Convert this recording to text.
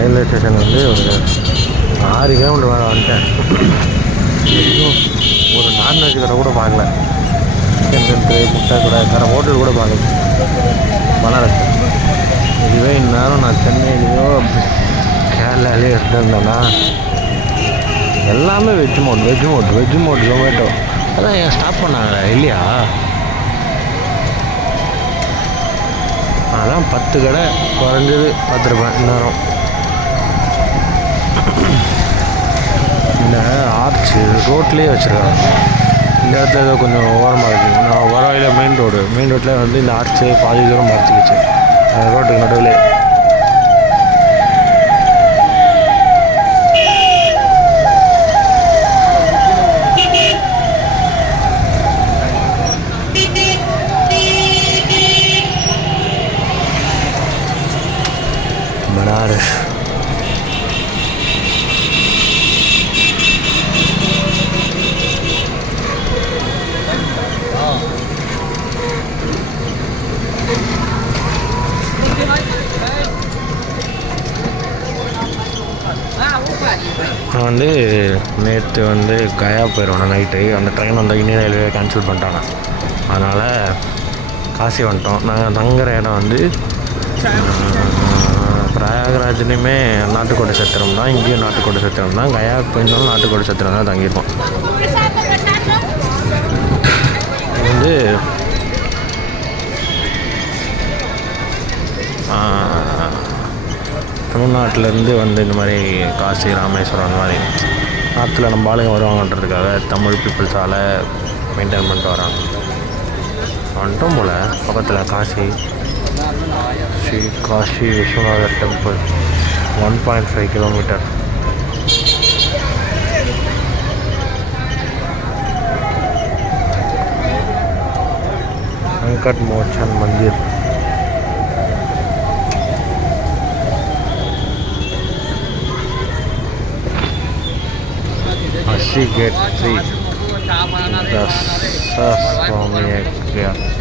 Railway station வந்து ஒரு 6 kilometre மேலே வந்துட்டேன். இன்னும் ஒரு நான்வெஜ் கடை கூட பார்க்கல. சிக்கன் சென்ட்ரு, முட்டை கடை, ஹோட்டல் கூட பார்க்கல. பனாரஸ். இதுவே இந்நேரம் நான் சென்னையிலையோ கேரளாலேயோ இருந்திருந்தேன்னா எல்லாமே வெஜ் மோட் ஜொமேட்டோ. அதான் ஏன் ஸ்டாப் பண்ணாங்களே இல்லையா? அதான் 10 கடை குறைஞ்சது பார்த்துருப்பேன் இந்நேரம். இந்த ஆர்ச்சு ரோட்லேயே வச்சுருக்காங்க. இந்த இடத்துல ஏதோ கொஞ்சம் ஓரமாக இருக்குது. நான் வர வழியில் மெயின் ரோட்டில் வந்து இந்த ஆர்ச்சு பாதி தூரம் மறைச்சிக்கிச்சு ரோட்டுக்கு நடுவில். பனாரஸ் நான் வந்து நேற்று வந்து கயா போயிடுவேன் நைட்டு. அந்த ட்ரெயின் வந்து இந்தியன் ரயில்வே கேன்சல் பண்ணிட்டாங்க. அதனால் காசி வந்துட்டோம். நாங்கள் தங்குற இடம் வந்து பிரயாகராஜ்லேயுமே நாட்டுக்கோட்டை சத்திரம் தான், இங்கேயும் நாட்டுக்கோட்டை சத்திரம் தான். கயாவுக்கு போயிருந்தாலும் நாட்டுக்கோட்டை சத்திரம் தான் தங்கியிருப்போம். வந்து தமிழ்நாட்டிலேருந்து வந்து இந்த மாதிரி காசி, ராமேஸ்வரம் அந்த மாதிரி நாட்டில் நம்ம ஆளுங்க வருவாங்கன்றதுக்காக தமிழ் பீப்புள்ஸால் மெயின்டைன் பண்ணிட்டு வராங்க. வந்துட்டோம் போல். பக்கத்தில் Kashi Shri Kashi Vishwanathar temple 1.5 kilometre. Sankat Mochan Mandir. Asi Gate 3 Dasaswamy Gate.